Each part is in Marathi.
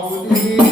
Paulina.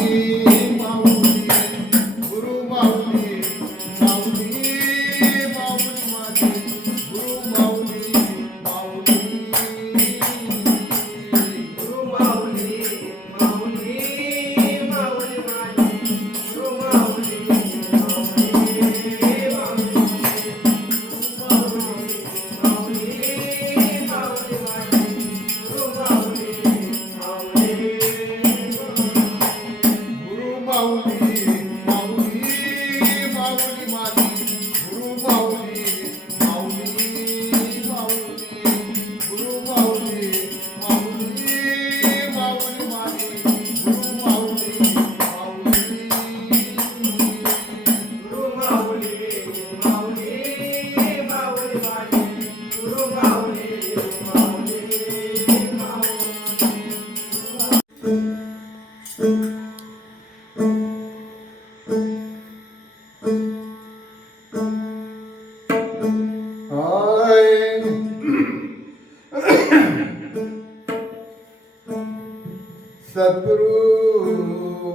सद्गुरु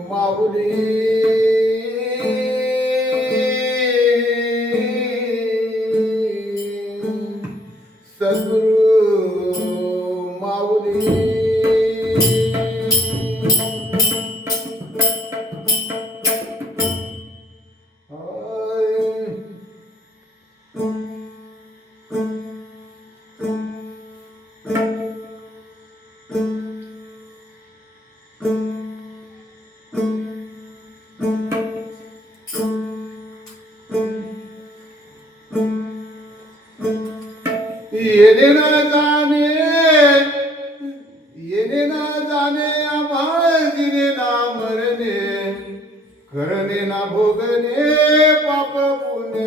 माऊली येणे ना जाणे येणे ना जाणे आम्हाला दिने ना मरणे करणे ना भोगणे पाप पुणे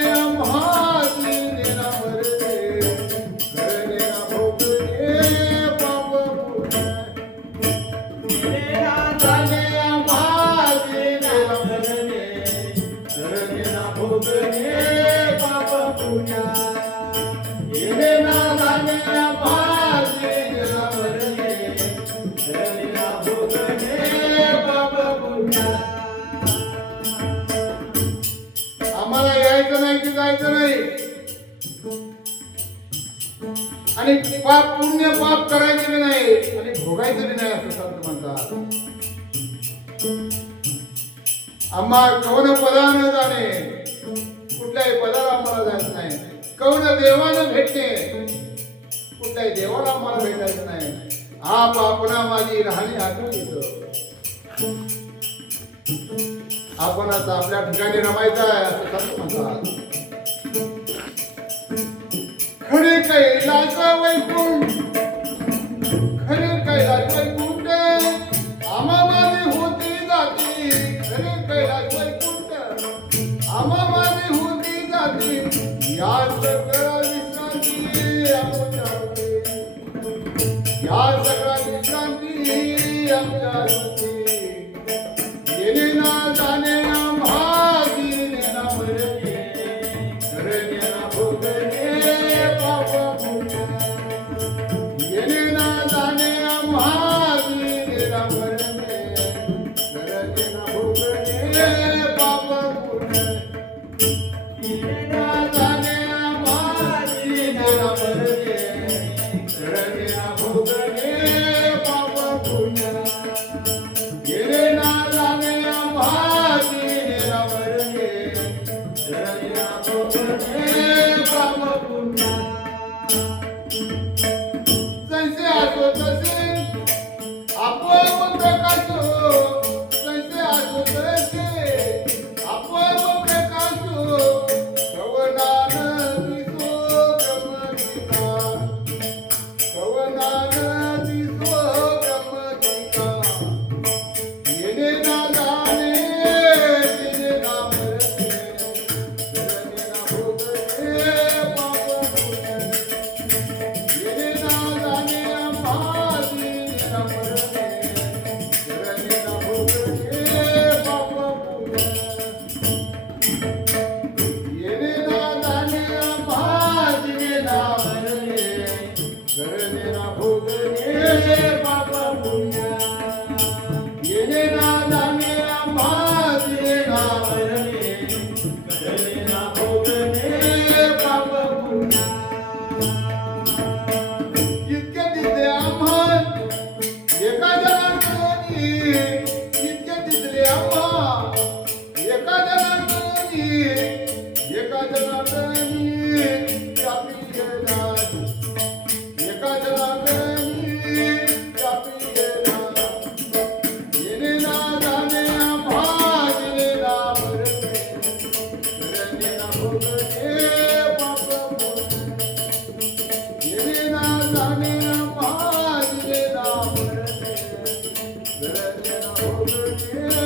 पाप करायचं बी नाही आणि भोगायचं बी नाही असं संत म्हणतात. आम्हा कवन पदानं जाणे? कुठल्याही पदाला आम्हाला जायचं नाही. कवन देवानं भेटणे? कुठल्याही देवाला आम्हाला भेटायचं नाही. आप आपणा माझी राहणी आठवून येत. आपण आता आपल्या ठिकाणी रमायचं आहे असं कसं म्हणतात. खरे कैलासा वैकुंठ खरे कैलासबाई कुठे? आमामाने होती जाती. खरे कैलासबाई कुठे? आमामाने होती जाती. या सगळ्या विश्रांती आमच्या होते. या सगळ्या विश्रांती आमच्या Brasil! ser Yeah.